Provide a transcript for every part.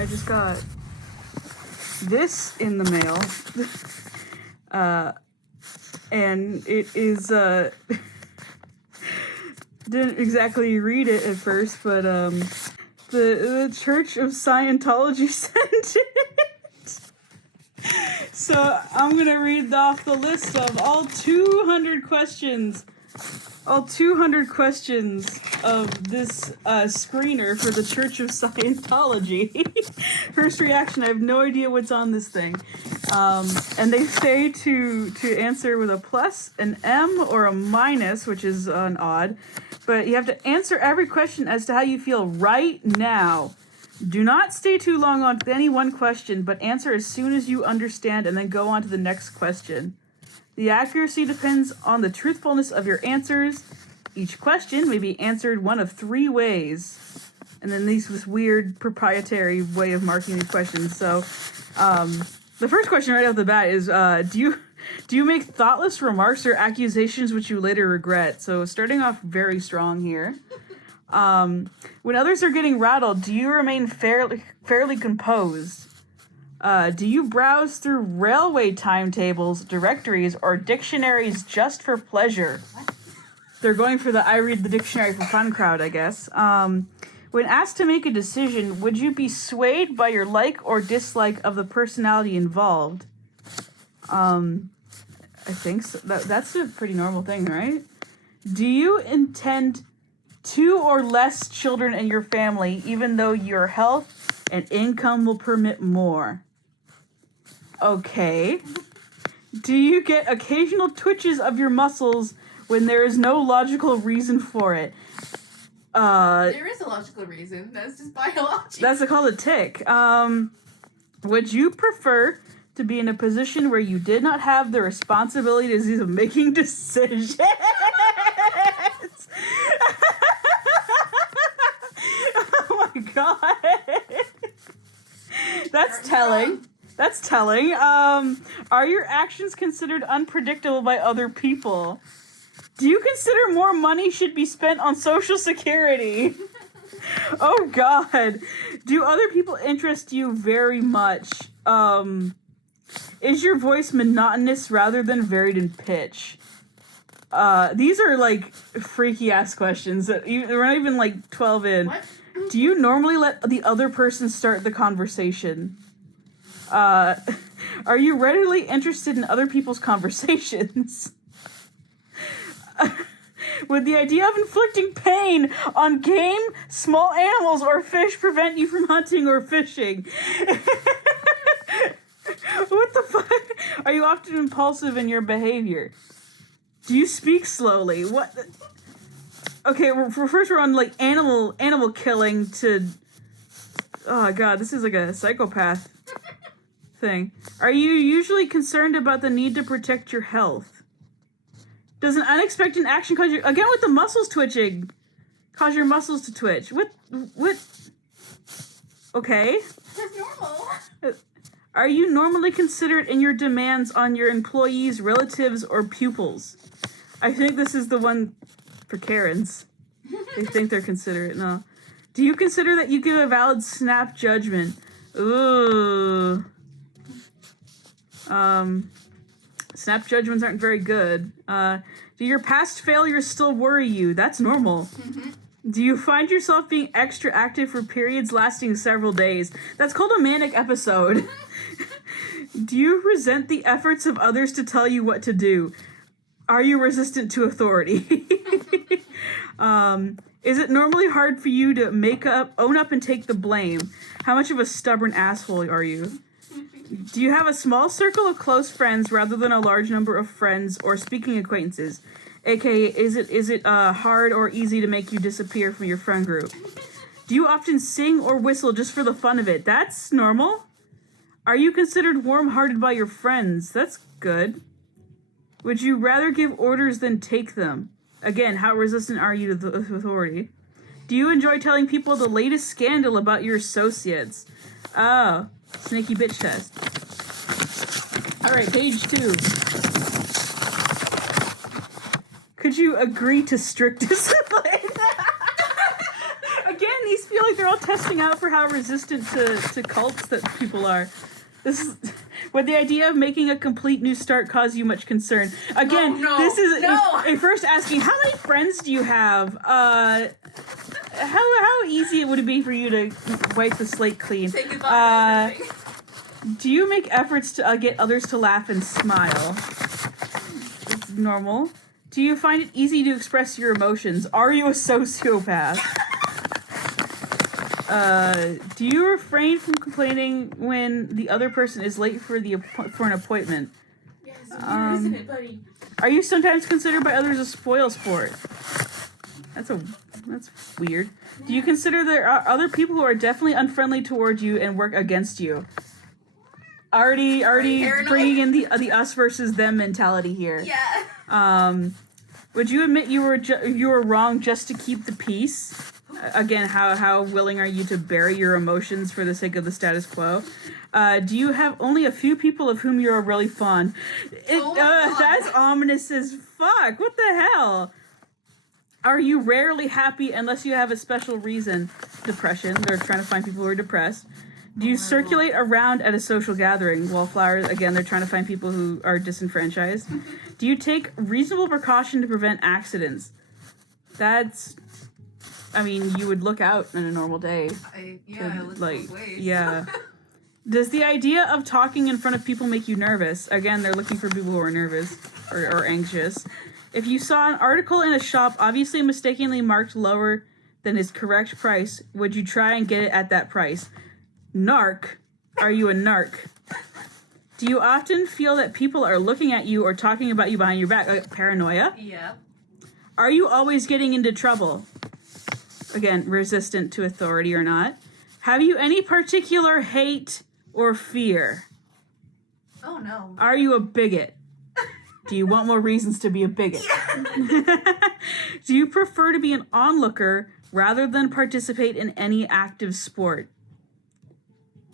I just got this in the mail. And it is, didn't exactly read it at first, but, the Church of Scientology sent it. So I'm gonna read off the list of all 200 questions. All 200 questions of this screener for the Church of Scientology. First reaction, I have no idea what's on this thing. And they say to answer with a plus, an M, or a minus, which is an odd. But you have to answer every question as to how you feel right now. Do not stay too long on any one question, but answer as soon as you understand and then go on to the next question. The accuracy depends on the truthfulness of your answers. Each question may be answered one of 3 ways. And then this weird proprietary way of marking these questions. So, the first question right off the bat is, do you make thoughtless remarks or accusations which you later regret? So starting off very strong here. When others are getting rattled, do you remain fairly composed? Do you browse through railway timetables, directories, or dictionaries just for pleasure? What? They're going for the I read the dictionary for fun crowd, I guess. When asked to make a decision, would you be swayed by your like or dislike of the personality involved? I think so. That's a pretty normal thing, right? Do you intend 2 or less children in your family, even though your health and income will permit more? Okay. Do you get occasional twitches of your muscles when there is no logical reason for it? There is a logical reason. That's just biology. That's called a tick. Would you prefer to be in a position where you did not have the responsibilities of making decisions? Oh my god. That's telling. That's telling. Are your actions considered unpredictable by other people? Do you consider more money should be spent on Social Security? Oh god. Do other people interest you very much? Is your voice monotonous rather than varied in pitch? These are like freaky ass questions that we're not even like 12 in. What? Do you normally let the other person start the conversation? Are you readily interested in other people's conversations? Would the idea of inflicting pain on game, small animals, or fish prevent you from hunting or fishing? What the fuck? Are you often impulsive in your behavior? Do you speak slowly? What? Okay, first we're on like animal killing to... Oh god, this is like a psychopath thing. Are you usually concerned about the need to protect your health? Does an unexpected action cause you... Again with the muscles twitching. Cause your muscles to twitch. What? Okay. That's normal. Are you normally considerate in your demands on your employees, relatives, or pupils? I think this is the one for Karens. They think they're considerate. No. Do you consider that you give a valid snap judgment? Ooh. Snap judgments aren't very good. Do your past failures still worry you? That's normal. Do you find yourself being extra active for periods lasting several days? That's called a manic episode. Do you resent the efforts of others to tell you what to do? Are you resistant to authority? Is it normally hard for you to own up and take the blame? How much of a stubborn asshole are you? Do you have a small circle of close friends rather than a large number of friends or speaking acquaintances? AKA, is it hard or easy to make you disappear from your friend group? Do you often sing or whistle just for the fun of it? That's normal. Are you considered warm-hearted by your friends? That's good. Would you rather give orders than take them? Again, how resistant are you to the authority? Do you enjoy telling people the latest scandal about your associates? Oh, snaky bitch test. All right, page 2. Could you agree to strict discipline? Again, these feel feel like they're all testing out for how resistant to cults that people are. This is... Would the idea of making a complete new start cause you much concern? Again, this is a first asking, how many friends do you have? How easy would it be for you to wipe the slate clean? Say goodbye to everything. Do you make efforts to get others to laugh and smile? It's normal. Do you find it easy to express your emotions? Are you a sociopath? Do you refrain from complaining when the other person is late for an appointment? Yeah, so weird, isn't it, buddy? Are you sometimes considered by others a spoil sport? That's weird. Do you consider there are other people who are definitely unfriendly towards you and work against you? Already bringing in the us versus them mentality here. Yeah. Would you admit you were wrong just to keep the peace? Again, how willing are you to bury your emotions for the sake of the status quo? Do you have only a few people of whom you're really fond? That's ominous as fuck. What the hell? Are you rarely happy unless you have a special reason? Depression. They're trying to find people who are depressed. Do you circulate around at a social gathering? Wallflowers, again, they're trying to find people who are disenfranchised. Do you take reasonable precaution to prevent accidents? That's... I mean, you would look out in a normal day. I look both ways. Yeah. Does the idea of talking in front of people make you nervous? Again, they're looking for people who are nervous or anxious. If you saw an article in a shop obviously mistakenly marked lower than its correct price, would you try and get it at that price? Narc. Are you a narc? Do you often feel that people are looking at you or talking about you behind your back? Like paranoia? Yeah. Are you always getting into trouble? Again, resistant to authority or not. Have you any particular hate or fear? Oh, no. Are you a bigot? Do you want more reasons to be a bigot? Yeah. Do you prefer to be an onlooker rather than participate in any active sport?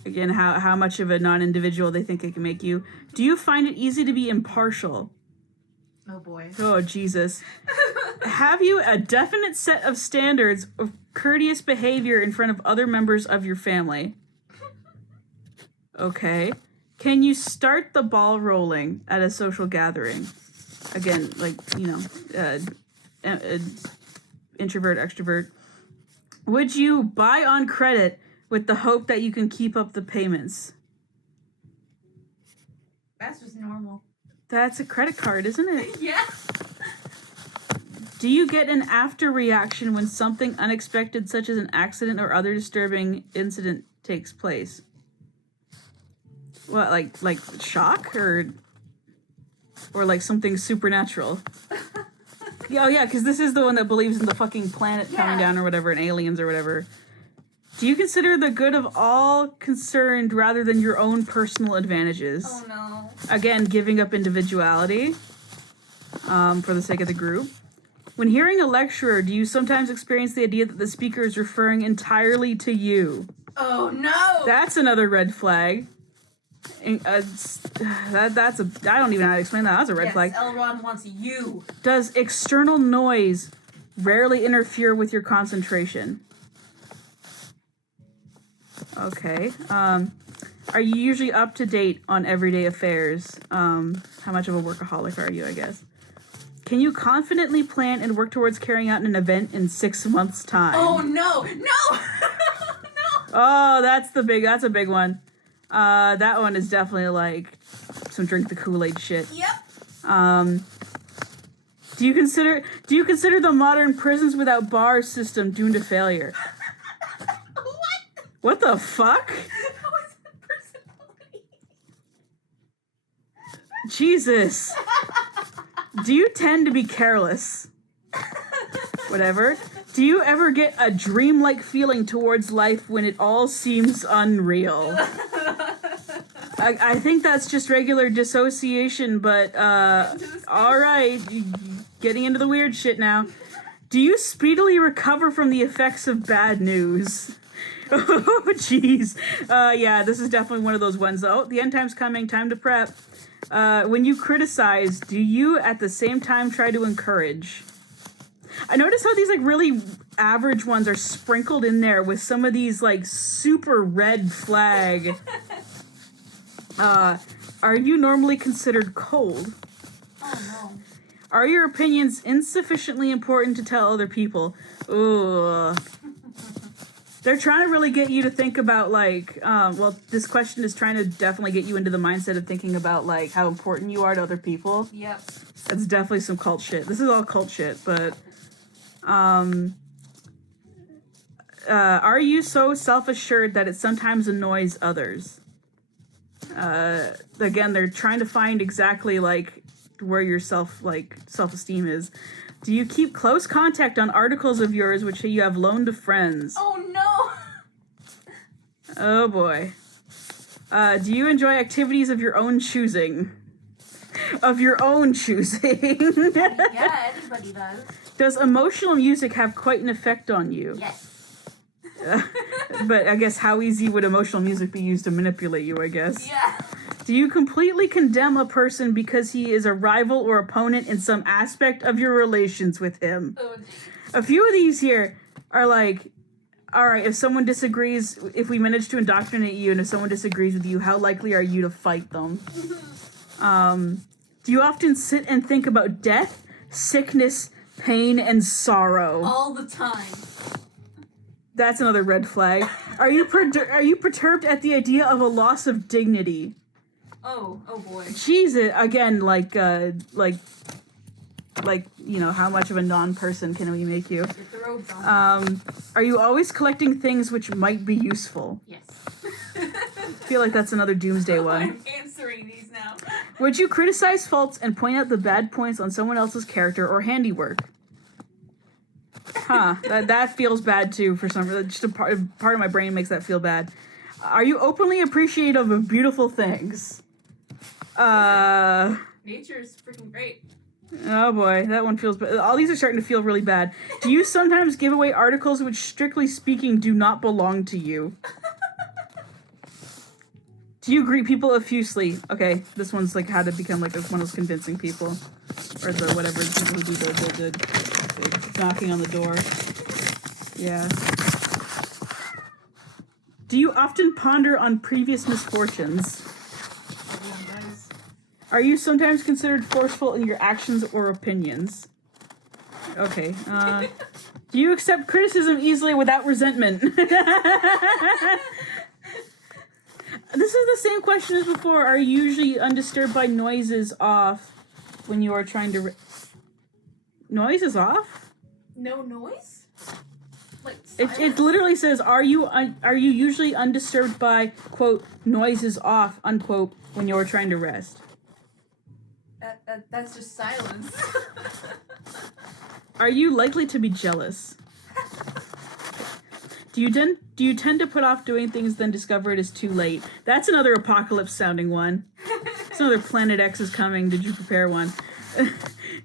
Again, how much of a non-individual they think it can make you. Do you find it easy to be impartial? Oh, boy. Oh, Jesus. Have you a definite set of standards of courteous behavior in front of other members of your family? Okay. Can you start the ball rolling at a social gathering? Again, like, introvert, extrovert. Would you buy on credit with the hope that you can keep up the payments? That's just normal. That's a credit card, isn't it? Yeah. Do you get an after reaction when something unexpected, such as an accident or other disturbing incident, takes place? What, like shock or like something supernatural? Yeah, because this is the one that believes in the fucking planet coming down or whatever, and aliens or whatever. Do you consider the good of all concerned rather than your own personal advantages? Oh, no. Again, giving up individuality for the sake of the group. When hearing a lecturer, do you sometimes experience the idea that the speaker is referring entirely to you? Oh, no! That's another red flag. That's I don't even know how to explain that. That's a red flag. L. Ron wants you. Does external noise rarely interfere with your concentration? Okay. Are you usually up to date on everyday affairs? How much of a workaholic are you, I guess? Can you confidently plan and work towards carrying out an event in 6 months' time? Oh, no! No! No! Oh, that's a big one. That one is definitely like some drink the Kool-Aid shit. Yep. Do you consider the modern prisons without bars system doomed to failure? What the fuck? How is that personality? Jesus. Do you tend to be careless? Whatever. Do you ever get a dreamlike feeling towards life when it all seems unreal? I think that's just regular dissociation, but alright. Getting into the weird shit now. Do you speedily recover from the effects of bad news? Oh, jeez. Yeah, this is definitely one of those ones. Oh, the end time's coming. Time to prep. When you criticize, do you at the same time try to encourage? I notice how these like really average ones are sprinkled in there with some of these like super red flag. Are you normally considered cold? Oh no. Are your opinions insufficiently important to tell other people? Ooh. They're trying to really get you to think about like, well, this question is trying to definitely get you into the mindset of thinking about like how important you are to other people. Yep. That's definitely some cult shit. This is all cult shit, but are you so self-assured that it sometimes annoys others? Again, they're trying to find exactly like where your self-esteem is. Do you keep close contact on articles of yours which you have loaned to friends? Oh no. Oh boy. Do you enjoy activities of your own choosing? Of your own choosing. Yeah, anybody does. Does emotional music have quite an effect on you? Yes. But I guess how easy would emotional music be used to manipulate you, I guess? Yeah. Do you completely condemn a person because he is a rival or opponent in some aspect of your relations with him? Oh, geez. A few of these here are like, all right, if someone disagrees, if we manage to indoctrinate you and if someone disagrees with you, how likely are you to fight them? Do you often sit and think about death, sickness, pain, and sorrow? All the time. That's another red flag. Are you perturbed at the idea of a loss of dignity? Oh boy. Jesus, again, like you know, how much of a non-person can we make you? Get the robes on. Are you always collecting things which might be useful? Yes. I feel like that's another doomsday one. I'm answering these now. Would you criticize faults and point out the bad points on someone else's character or handiwork? Huh, that feels bad too for some reason. Just a part of my brain makes that feel bad. Are you openly appreciative of beautiful things? Nature's freaking great. Oh boy, that one feels bad. All these are starting to feel really bad. Do you sometimes give away articles which, strictly speaking, do not belong to you? Do you greet people effusively? Okay, this one's like how to become like one of those convincing people. Or the whatever, people who do the knocking on the door. Yeah. Do you often ponder on previous misfortunes? Everyone does. Are you sometimes considered forceful in your actions or opinions? Okay. Do you accept criticism easily without resentment? This is the same question as before. Are you usually undisturbed by noises off when you are trying to... Noise is off? No noise? Like It literally says, are you usually undisturbed by, quote, noises off, unquote, when you're trying to rest? That's just silence. Are you likely to be jealous? Do you tend to put off doing things, then discover it is too late? That's another apocalypse sounding one. It's another Planet X is coming. Did you prepare one?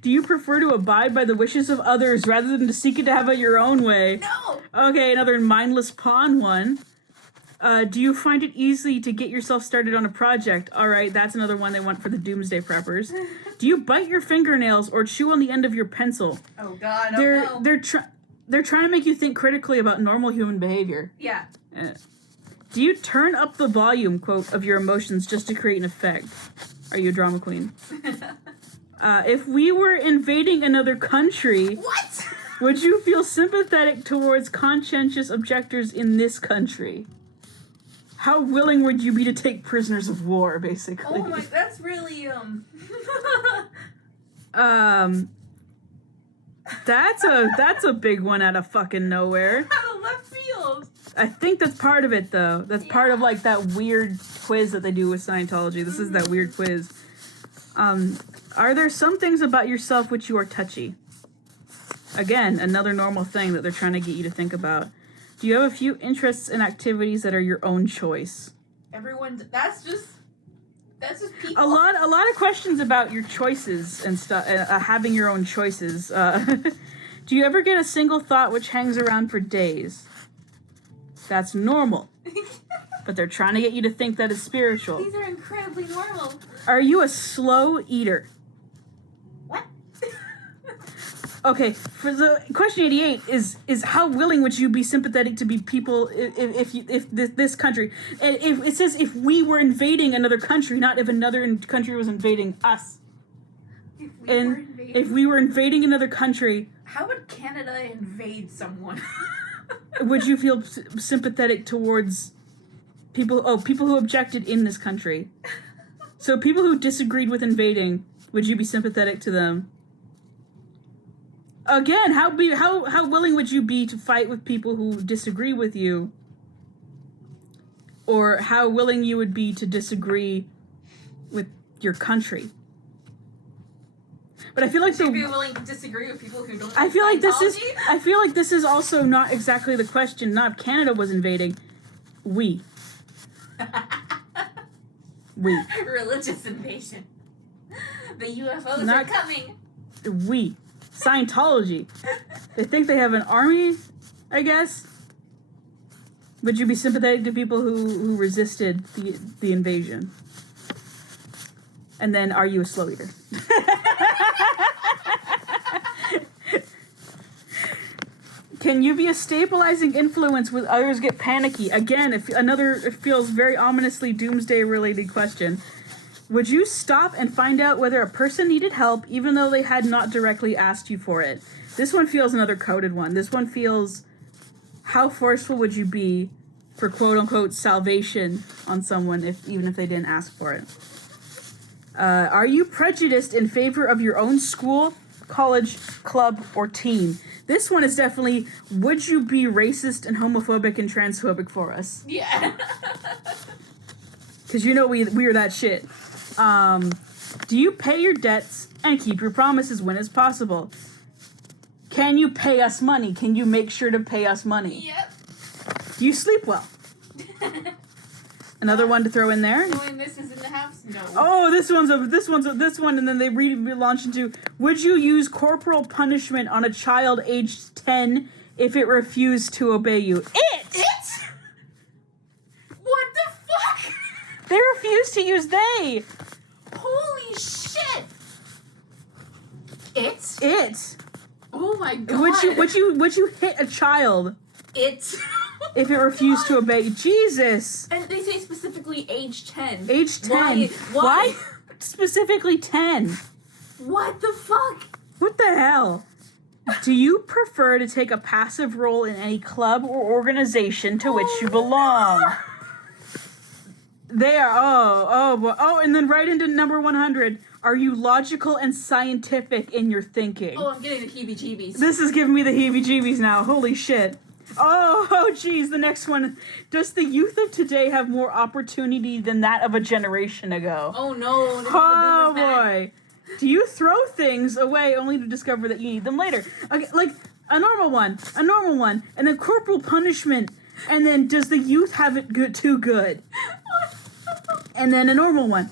Do you prefer to abide by the wishes of others rather than to seek it to have it your own way? No! Okay, another mindless pawn one. Do you find it easy to get yourself started on a project? All right, that's another one they want for the doomsday preppers. Do you bite your fingernails or chew on the end of your pencil? Oh God, oh no. They're trying to make you think critically about normal human behavior. Yeah. Do you turn up the volume, quote, of your emotions just to create an effect? Are you a drama queen? If we were invading another country... What? Would you feel sympathetic towards conscientious objectors in this country? How willing would you be to take prisoners of war, basically? Oh my, that's really, That's a big one out of fucking nowhere. out of left field. I think that's part of it, though. That's part of, like, that weird quiz that they do with Scientology. This is that weird quiz. Are there some things about yourself which you are touchy? Again, another normal thing that they're trying to get you to think about. Do you have a few interests and activities that are your own choice? That's just people. A lot of questions about your choices and stuff, having your own choices. Do you ever get a single thought which hangs around for days? That's normal. But they're trying to get you to think that it's spiritual. These are incredibly normal. Are you a slow eater? What? Okay, for the question 88 is how willing would you be sympathetic to be people if this country, and if it says if we were invading another country, not if another country was invading us. If we were invading another country, how would Canada invade someone? Would you feel sympathetic towards people who objected in this country? So people who disagreed with invading, would you be sympathetic to them? Again, how willing would you be to fight with people who disagree with you? Or how willing you would be to disagree with your country? But I feel like would you be willing to disagree with people who don't. I feel like this is also not exactly the question. Not if Canada was invading. We. Religious invasion. The UFOs are coming. We. Scientology. They think they have an army, I guess. Would you be sympathetic to people who resisted the invasion? And then, are you a slow eater? Can you be a stabilizing influence when others get panicky? Again, it feels very ominously doomsday-related question. Would you stop and find out whether a person needed help even though they had not directly asked you for it? This one feels another coded one. This one feels, how forceful would you be for quote-unquote salvation on someone even if they didn't ask for it? Are you prejudiced in favor of your own school, college, club, or team? This one is definitely, would you be racist and homophobic and transphobic for us? Yeah. Because we are that shit. Do you pay your debts and keep your promises when it's possible? Can you pay us money? Can you make sure to pay us money? Yep. Do you sleep well? Another one to throw in there. Knowing this is in the house? No. Oh, this one, and then they launch into, would you use corporal punishment on a child aged 10 if it refused to obey you? It? What the fuck? They refuse to use they. Holy shit. It? It. Oh my god. Would you hit a child? It. If it refused to obey. Jesus. And they say specifically age 10. Age 10. Why specifically 10? What the fuck? What the hell? Do you prefer to take a passive role in any club or organization to which you belong? No. They are, and then right into number 100. Are you logical and scientific in your thinking? Oh, I'm getting the heebie-jeebies. This is giving me the heebie-jeebies now. Holy shit. Oh, geez, the next one. Does the youth of today have more opportunity than that of a generation ago? Oh, no. Oh, boy. Do you throw things away only to discover that you need them later? Okay, like, a normal one, and then corporal punishment, and then does the youth have it too good? And then a normal one.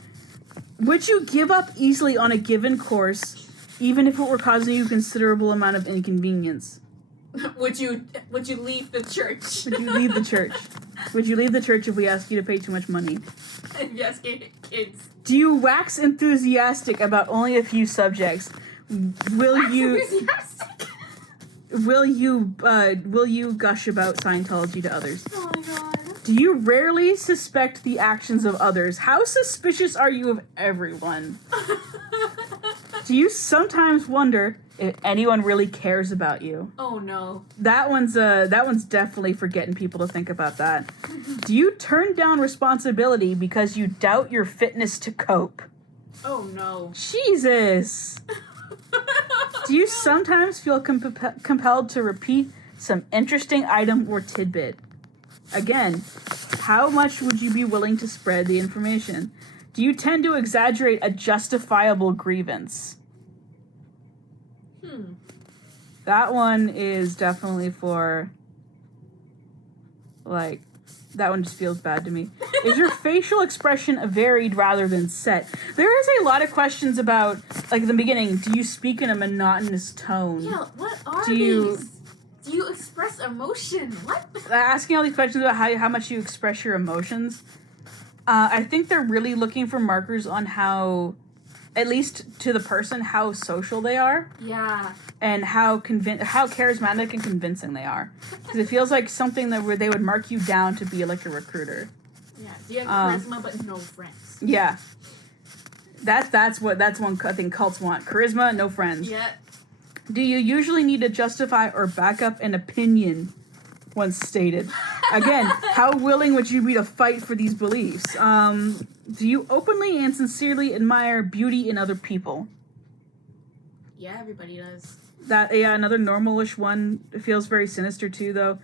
Would you give up easily on a given course, even if it were causing you a considerable amount of inconvenience? Would you leave the church? Would you leave the church? Would you leave the church if we asked you to pay too much money? Yes, kids. Do you wax enthusiastic about only a few subjects? Will you gush about Scientology to others? Oh my god. Do you rarely suspect the actions of others? How suspicious are you of everyone? Do you sometimes wonder if anyone really cares about you? Oh no. That one's definitely for getting people to think about that. Do you turn down responsibility because you doubt your fitness to cope? Oh no. Jesus. Do you sometimes feel compelled to repeat some interesting item or tidbit? Again, how much would you be willing to spread the information? Do you tend to exaggerate a justifiable grievance? That one is definitely for, like, that one just feels bad to me. Is your facial expression varied rather than set? There is a lot of questions about, like, in the beginning, do you speak in a monotonous tone? Yeah, what are these? Do you express emotion? What? Asking all these questions about how much you express your emotions. I think they're really looking for markers on how at least to the person, how social they are. Yeah. And how charismatic and convincing they are. Because it feels like something where they would mark you down to be like a recruiter. Yeah. Do you have charisma but no friends? Yeah. That's one I think cults want. Charisma, no friends. Yeah. Do you usually need to justify or back up an opinion once stated? Again, how willing would you be to fight for these beliefs? Do you openly and sincerely admire beauty in other people? Yeah, everybody does. Another normalish one. It feels very sinister too, though.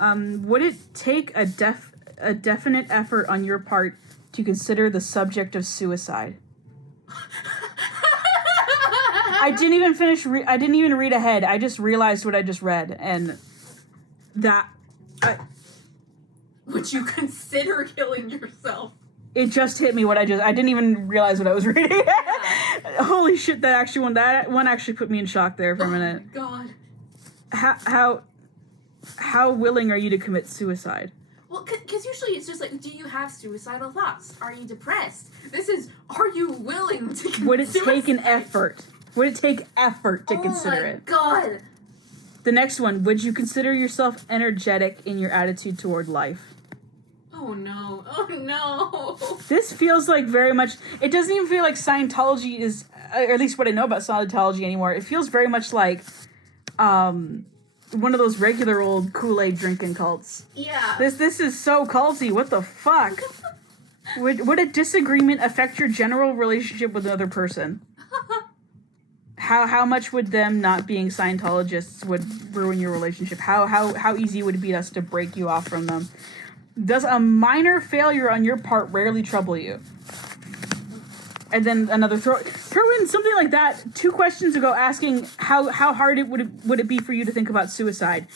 Would it take a definite effort on your part to consider the subject of suicide? I didn't even read ahead. I just realized what I just read, and that. Would you consider killing yourself? It just hit me I didn't even realize what I was reading. Yeah. Holy shit! That one actually put me in shock there for a minute. Oh my god. How willing are you to commit suicide? Well, because usually it's just like, do you have suicidal thoughts? Are you depressed? This is, are you willing to commit Would it suicide? take an effort? Would it take effort to consider it? Oh my god. The next one, would you consider yourself energetic in your attitude toward life? Oh no. Oh no. This feels like very much, it doesn't even feel like Scientology is, or at least what I know about Scientology anymore, it feels very much like one of those regular old Kool-Aid drinking cults. Yeah. This is so culty, what the fuck? Would a disagreement affect your general relationship with another person? How much would them not being Scientologists would ruin your relationship? How easy would it be us to break you off from them? Does a minor failure on your part rarely trouble you? And then another throw in something like that 2 questions ago, asking how hard would it be for you to think about suicide?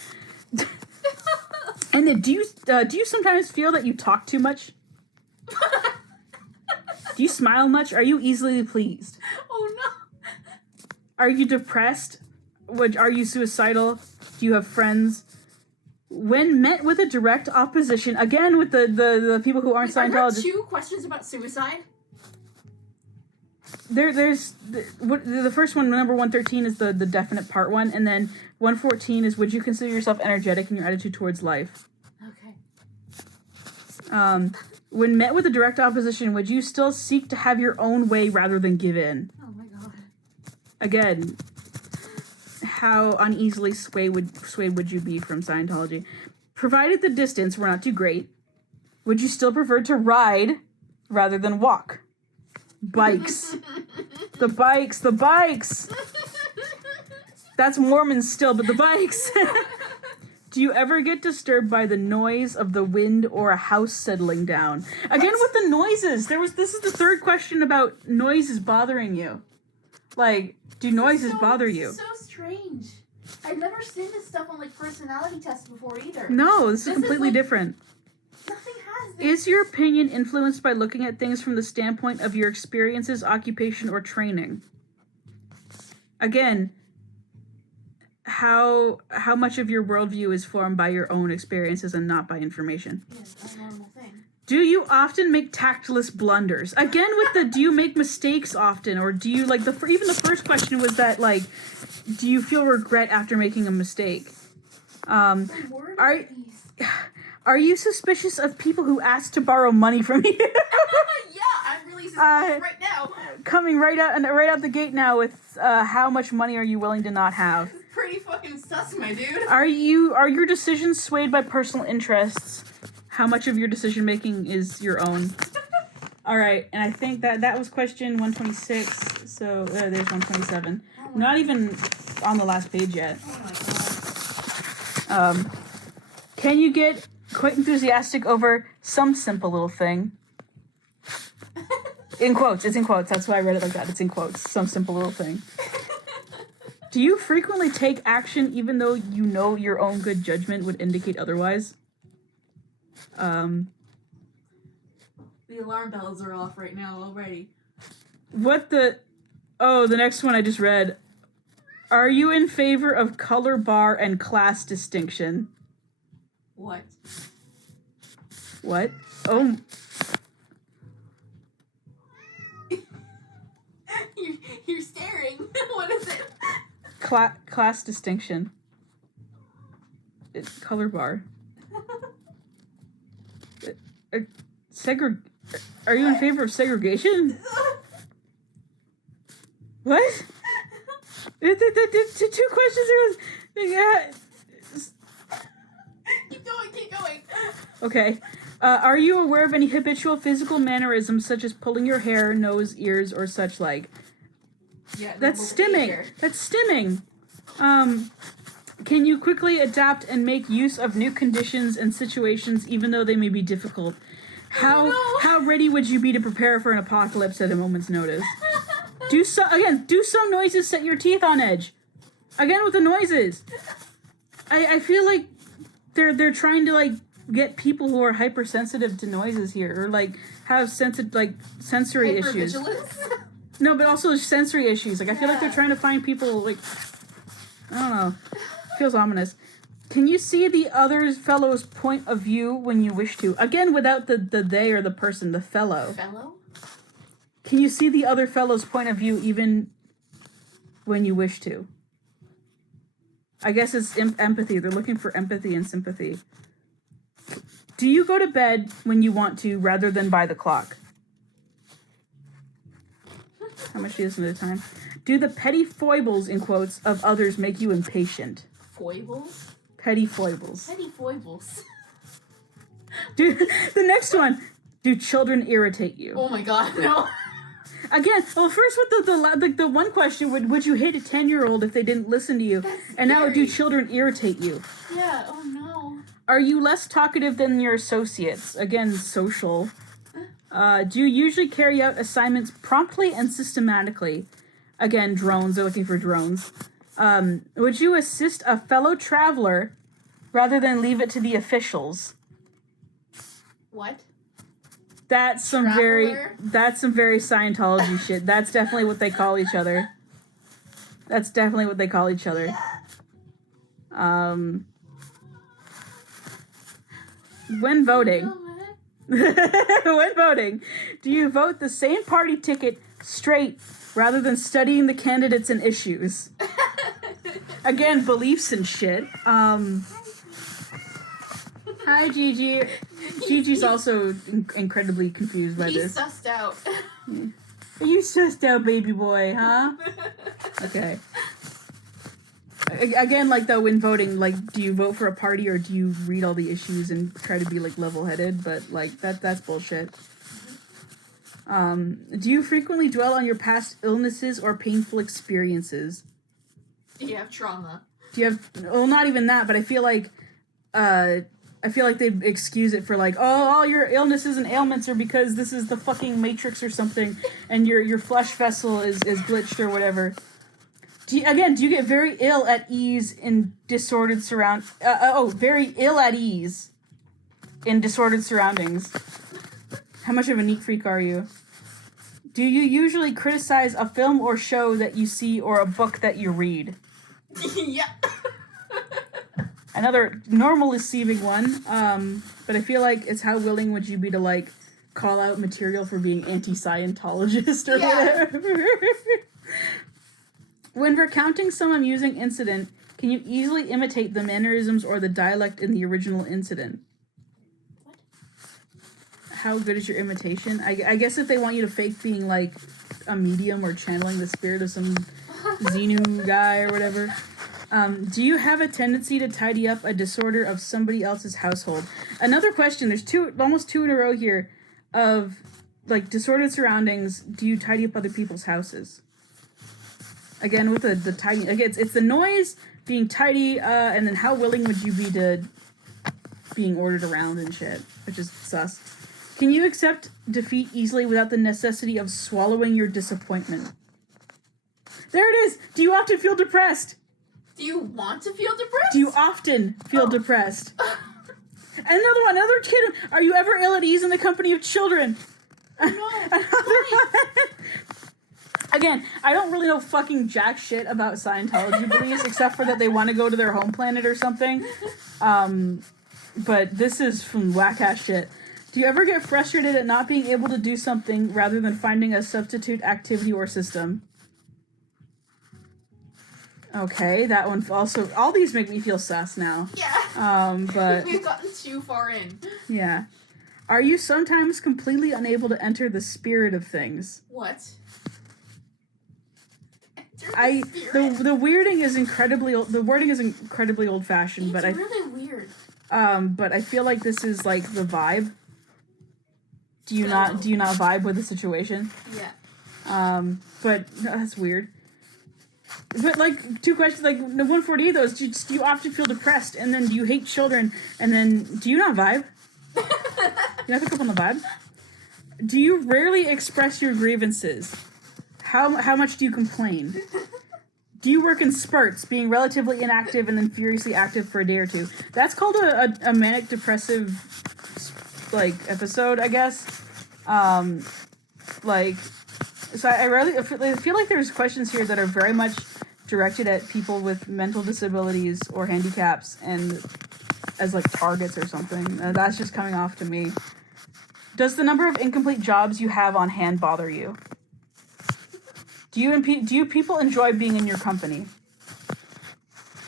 And then do you sometimes feel that you talk too much? Do you smile much? Are you easily pleased? Oh no. Are you depressed? Are you suicidal? Do you have friends? When met with a direct opposition, again with the people who aren't Scientologists. Are there 2 questions about suicide? There's the first one, number 113, is the definite part one, and then 114 is, would you consider yourself energetic in your attitude towards life? Okay. When met with a direct opposition, would you still seek to have your own way rather than give in? Oh my god. Again, how uneasily swayed would you be from Scientology? Provided the distance were not too great, would you still prefer to ride rather than walk? Bikes. The bikes! That's Mormons still, but the bikes! Do you ever get disturbed by the noise of the wind or a house settling down? Again, with the noises. This is the third question about noises bothering you. Like, do noises bother you? So strange. I've never seen this stuff on like personality tests before either. No, this is completely different. Nothing has this. Is your opinion influenced by looking at things from the standpoint of your experiences, occupation, or training? Again, how much of your worldview is formed by your own experiences and not by information? Yeah, that's a normal thing. Do you often make tactless blunders? Again, with the do you make mistakes often, or do you like even the first question was that like, do you feel regret after making a mistake? Are you suspicious of people who ask to borrow money from you? Yeah, I'm really suspicious right now. Coming right out the gate now with how much money are you willing to not have? Pretty fucking sus, my dude. Are your decisions swayed by personal interests? How much of your decision making is your own? All right, and I think that was question 126. So there's 127. Not even on the last page yet. Oh my god. Can you get quite enthusiastic over some simple little thing? In quotes. It's in quotes. That's why I read it like that. It's in quotes. Some simple little thing. Do you frequently take action even though you know your own good judgment would indicate otherwise? The alarm bells are off right now already. The next one I just read. Are you in favor of color bar and class distinction? What? What? Oh. class distinction. Color bar. Are you in favor of segregation? What? Two questions. Yeah. Keep going. Okay. Are you aware of any habitual physical mannerisms such as pulling your hair, nose, ears, or such like? Yeah, That's stimming. Can you quickly adapt and make use of new conditions and situations even though they may be difficult? How ready would you be to prepare for an apocalypse at a moment's notice? Do some noises set your teeth on edge. Again with the noises. I feel like they're trying to like get people who are hypersensitive to noises here or like have sensory issues. No, but also sensory issues. Like I feel like they're trying to find people like I don't know. Feels ominous. Can you see the other fellow's point of view when you wish to? Again, without the they or the person, the fellow. Fellow? Can you see the other fellow's point of view even when you wish to? I guess it's empathy. They're looking for empathy and sympathy. Do you go to bed when you want to rather than by the clock? How much do you listen at a time? Do the petty foibles, in quotes, of others make you impatient? Foibles? Petty foibles. Petty foibles. The next one. Do children irritate you? Oh my god, no. Again, well, first with the one question, would you hit a 10-year-old if they didn't listen to you? That's and now, scary. do children irritate you? Yeah, oh no. Are you less talkative than your associates? Again, social. Do you usually carry out assignments promptly and systematically? Again, drones. They're looking for drones. Would you assist a fellow traveler rather than leave it to the officials? What? That's some Traveler? very Scientology shit. That's definitely what they call each other. When voting, do you vote the same party ticket straight rather than studying the candidates and issues? Again, beliefs and shit. Hi, Jiji. Gigi's also incredibly confused by He's this. sussed out. Are you sussed out, baby boy, huh? Okay. Again, like though, when voting, like, do you vote for a party or do you read all the issues and try to be like level-headed? But like that's bullshit. Do you frequently dwell on your past illnesses or painful experiences? Do you have trauma? Do you have? Well, not even that, but I feel like they excuse it for like, oh, all your illnesses and ailments are because this is the fucking Matrix or something, and your flesh vessel is glitched or whatever. Do you get very ill at ease in disordered very ill at ease in disordered surroundings? How much of a neat freak are you? Do you usually criticize a film or show that you see or a book that you read? Yeah. Another normal receiving one, but I feel like it's how willing would you be to like call out material for being anti-Scientologist or whatever. When recounting some amusing incident, can you easily imitate the mannerisms or the dialect in the original incident? What? How good is your imitation? I guess if they want you to fake being like a medium or channeling the spirit of some Xenu guy or whatever. Do you have a tendency to tidy up a disorder of somebody else's household? Another question. There's almost two in a row here of like disordered surroundings. Do you tidy up other people's houses? Again, with the tidy. Again, it's the noise, being tidy, and then how willing would you be to being ordered around and shit, which is sus. Can you accept defeat easily without the necessity of swallowing your disappointment? There it is. Do you often feel depressed? Do you want to feel depressed? Do you often feel depressed? Another kid. Are you ever ill at ease in the company of children? No. Again, I don't really know fucking jack shit about Scientology beliefs, except for that they want to go to their home planet or something. But this is from whack-ass shit. Do you ever get frustrated at not being able to do something rather than finding a substitute activity or system? Okay, that one also... All these make me feel sus now. Yeah. But... We've gotten too far in. Yeah. Are you sometimes completely unable to enter the spirit of things? What? The wording is incredibly old fashioned, but it's really weird. But I feel like this is like the vibe. Do you not vibe with the situation? Yeah. But that's weird. But like 2 questions, like the 148 though is do you often feel depressed, and then do you hate children, and then do you not vibe? You not pick up on the vibe? Do you rarely express your grievances? How much do you complain? Do you work in spurts, being relatively inactive and then furiously active for a day or two? That's called a manic depressive like episode, I guess. So I feel like there's questions here that are very much directed at people with mental disabilities or handicaps and as like targets or something. That's just coming off to me. Does the number of incomplete jobs you have on hand bother you? Do you people enjoy being in your company?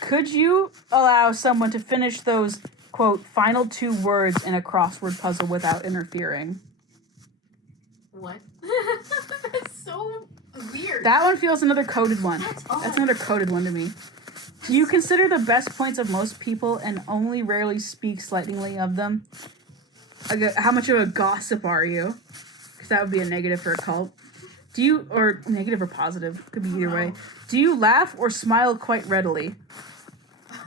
Could you allow someone to finish those, quote, final 2 words in a crossword puzzle without interfering? What? That's so weird. That one feels another coded one. That's another coded one to me. Do you consider the best points of most people and only rarely speak slightingly of them? How much of a gossip are you? Because that would be a negative for a cult. Do you, or negative or positive, could be either way. Do you laugh or smile quite readily?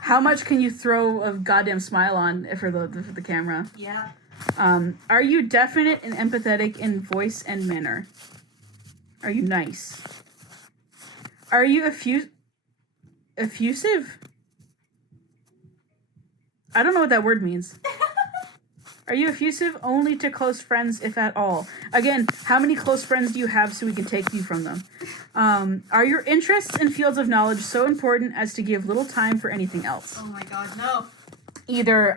How much can you throw a goddamn smile on for the camera? Yeah. Are you definite and empathetic in voice and manner? Are you nice? Are you effusive? I don't know what that word means. Are you effusive only to close friends, if at all? Again, how many close friends do you have so we can take you from them? Are your interests and fields of knowledge so important as to give little time for anything else? Oh my god, no. Either,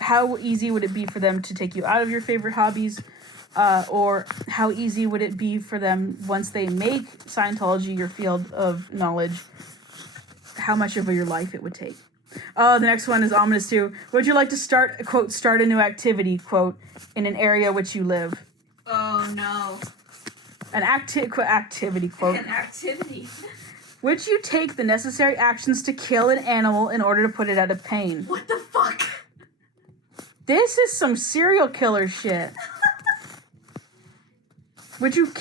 how easy would it be for them to take you out of your favorite hobbies? Or how easy would it be for them, once they make Scientology your field of knowledge, how much of your life it would take? The next one is ominous too. Would you like to start a new activity, quote, in an area which you live? Oh no. An activity, quote. An activity. Would you take the necessary actions to kill an animal in order to put it out of pain? What the fuck? This is some serial killer shit. Would you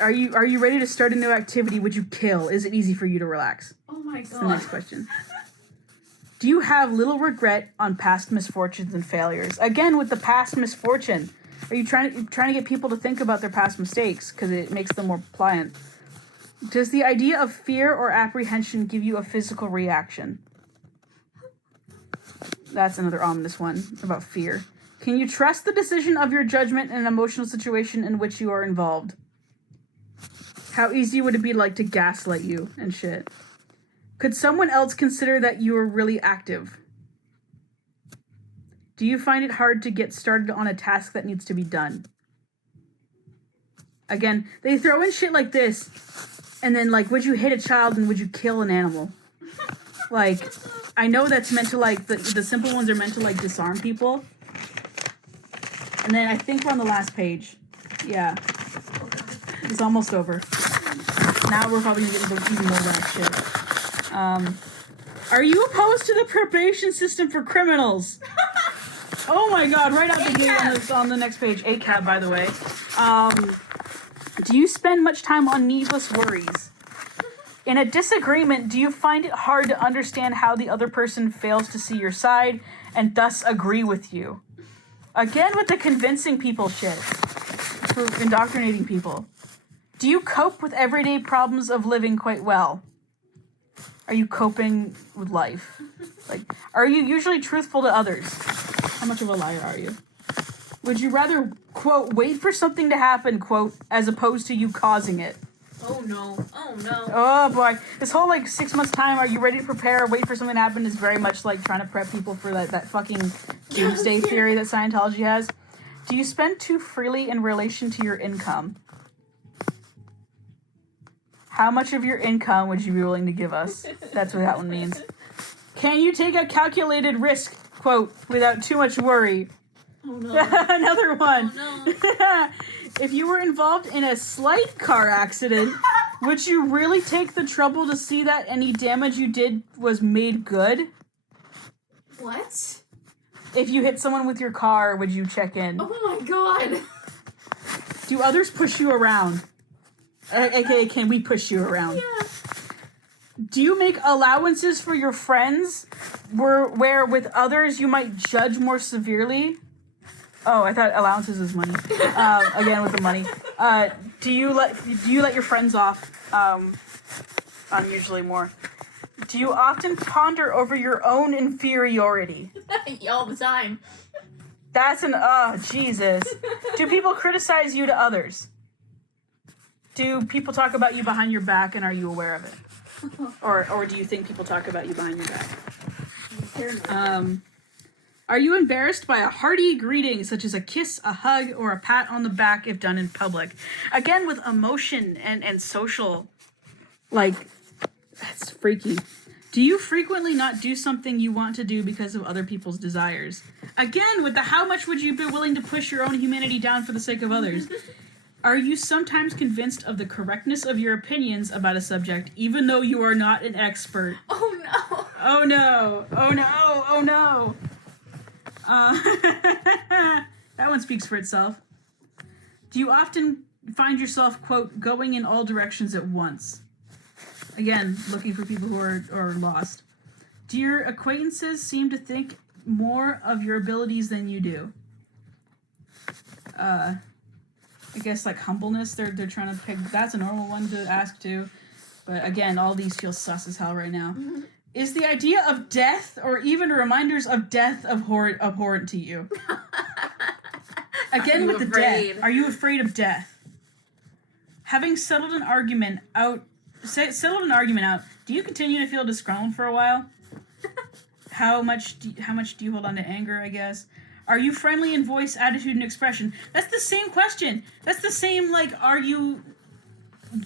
Are you ready to start a new activity? Would you kill? Is it easy for you to relax? Oh my god. That's the next question. Do you have little regret on past misfortunes and failures? Again, with the past misfortune, are you trying to get people to think about their past mistakes because it makes them more pliant? Does the idea of fear or apprehension give you a physical reaction? That's another ominous one about fear. Can you trust the decision of your judgment in an emotional situation in which you are involved? How easy would it be to gaslight you and shit? Could someone else consider that you are really active? Do you find it hard to get started on a task that needs to be done? Again, they throw in shit like this, and then would you hit a child and would you kill an animal? I know that's meant to the simple ones are meant to disarm people. And then I think we're on the last page. Yeah. It's almost over. Now we're probably gonna get into even more rad shit. Are you opposed to the probation system for criminals? Oh my god, right out the gate on the next page. ACAB, by the way. Do you spend much time on needless worries? In a disagreement, do you find it hard to understand how the other person fails to see your side and thus agree with you? Again with the convincing people shit. For indoctrinating people. Do you cope with everyday problems of living quite well? Are you coping with life? Are you usually truthful to others? How much of a liar are you? Would you rather, quote, wait for something to happen, quote, as opposed to you causing it? Oh no. Oh no. Oh boy. This whole 6 months time, are you ready to prepare, wait for something to happen is very much trying to prep people for that fucking doomsday theory that Scientology has. Do you spend too freely in relation to your income? How much of your income would you be willing to give us? That's what that one means. Can you take a calculated risk, quote, without too much worry? Oh no. Another one. Oh no. If you were involved in a slight car accident, would you really take the trouble to see that any damage you did was made good? What? If you hit someone with your car, would you check in? Oh my god. Do others push you around? AKA, can we push you around? Yeah. Do you make allowances for your friends where with others you might judge more severely? Oh, I thought allowances is money. Again with the money. Do you let your friends off? Unusually more. Do you often ponder over your own inferiority? All the time. That's Jesus. Do people criticize you to others? Do people talk about you behind your back and are you aware of it? Or do you think people talk about you behind your back? Are you embarrassed by a hearty greeting such as a kiss, a hug, or a pat on the back if done in public? Again, with emotion and social, like, that's freaky. Do you frequently not do something you want to do because of other people's desires? Again, with the how much would you be willing to push your own humanity down for the sake of others? Are you sometimes convinced of the correctness of your opinions about a subject, even though you are not an expert? Oh no. Oh no. Oh no. Oh no. That one speaks for itself. Do you often find yourself, quote, going in all directions at once? Again, looking for people who are lost. Do your acquaintances seem to think more of your abilities than you do? I guess like humbleness, they're trying to pick. That's a normal one to ask too. But again, all these feel sus as hell right now. Mm-hmm. Is the idea of death or even reminders of death abhorrent to you? Again with the death. Are you afraid of death? Having settled an argument out, do you continue to feel disgruntled for a while? How much do you hold on to anger, I guess? Are you friendly in voice, attitude, and expression? That's the same question. That's the same, like, are you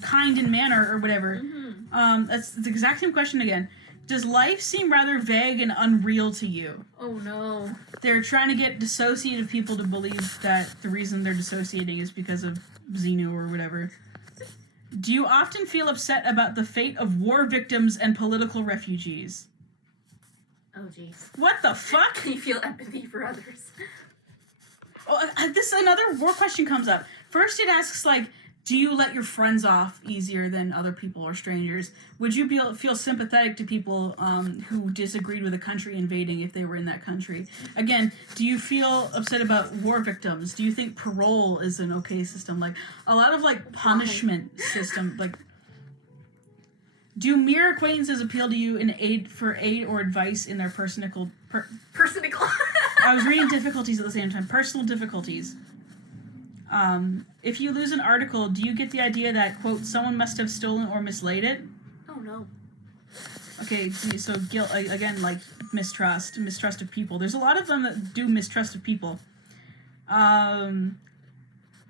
kind in manner or whatever? Mm-hmm. That's the exact same question again. Does life seem rather vague and unreal to you? Oh, no. They're trying to get dissociative people to believe that the reason they're dissociating is because of Xenu or whatever. Do you often feel upset about the fate of war victims and political refugees? Oh, jeez. What the fuck? You feel empathy for others. Oh, another war question comes up. First it asks, like, do you let your friends off easier than other people or strangers? Would you feel sympathetic to people who disagreed with a country invading if they were in that country? Again, do you feel upset about war victims? Do you think parole is an okay system? Like, a lot of, like, punishment system, like... Do mere acquaintances appeal to you in aid or advice in their personal... I was reading difficulties at the same time. Personal difficulties. If you lose an article, do you get the idea that, quote, someone must have stolen or mislaid it? Oh, no. Okay, so guilt, again, like, mistrust of people. There's a lot of them that do mistrust of people.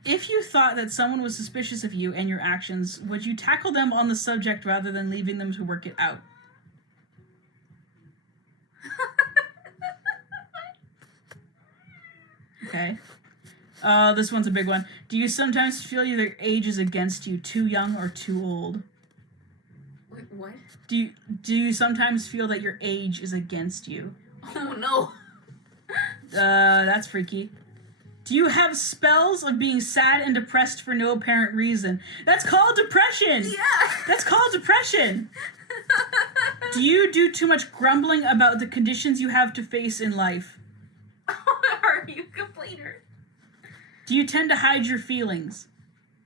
If you thought that someone was suspicious of you and your actions, would you tackle them on the subject rather than leaving them to work it out? Okay. This one's a big one. Do you sometimes feel your age is against you, too young or too old? What? Do you sometimes feel that your age is against you? Oh, no. That's freaky. Do you have spells of being sad and depressed for no apparent reason? That's called depression! Yeah! That's called depression! Do you do too much grumbling about the conditions you have to face in life? Are you a complainer? Do you tend to hide your feelings?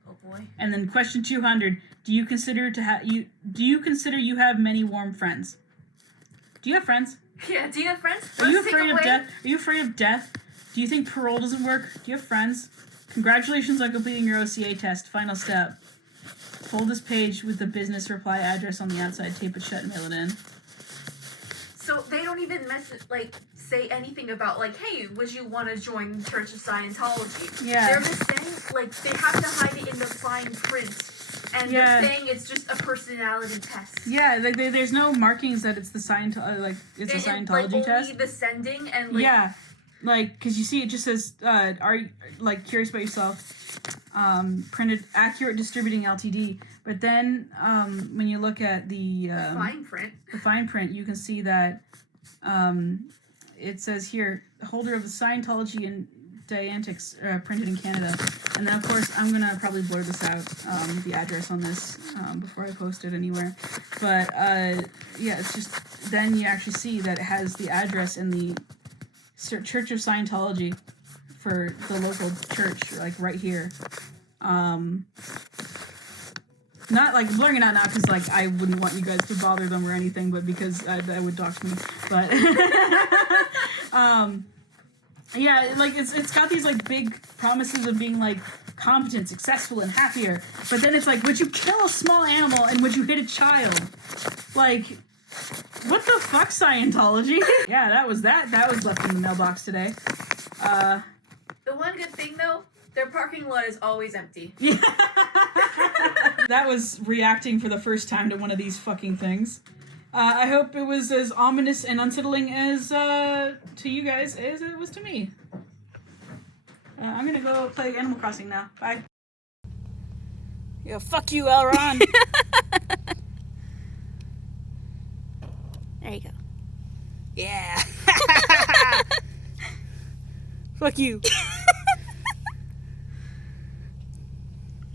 Oh boy. And then question 200, do you consider you have many warm friends? Do you have friends? Yeah, do you have friends? Are you afraid of death? Are you afraid of death? Do you think parole doesn't work? Do you have friends? Congratulations on completing your OCA test. Final step. Fold this page with the business reply address on the outside, tape it shut, and mail it in. So they don't even say anything about, like, hey, would you want to join Church of Scientology? Yeah. They're just saying, like, they have to hide it in the fine print. and Yeah. they're saying it's just a personality test. Yeah, like there's no markings that it's the it's a Scientology like, test. only the sending and like. Yeah, like because you see it just says are you like curious about yourself, printed accurate distributing Ltd. But then when you look at the fine print, you can see that it says here holder of the Scientology and Dianetics printed in Canada. And then of course I'm gonna probably blur this out, the address on this before I post it anywhere. But yeah, it's just then you actually see that it has the address in the Church of Scientology for the local church, like right here. Not like blurring it out now because like I wouldn't want you guys to bother them or anything, but because that would dox me. But yeah, like it's got these like big promises of being like competent, successful, and happier. But then it's like, would you kill a small animal and would you hit a child? Like, what the fuck, Scientology? Yeah, that was left in the mailbox today. The one good thing though, their parking lot is always empty. Yeah. That was reacting for the first time to one of these fucking things. I hope it was as ominous and unsettling as to you guys as it was to me. I'm gonna go play Animal Crossing now. Bye. Yo, fuck you, Elron. There you go. Yeah. Fuck you.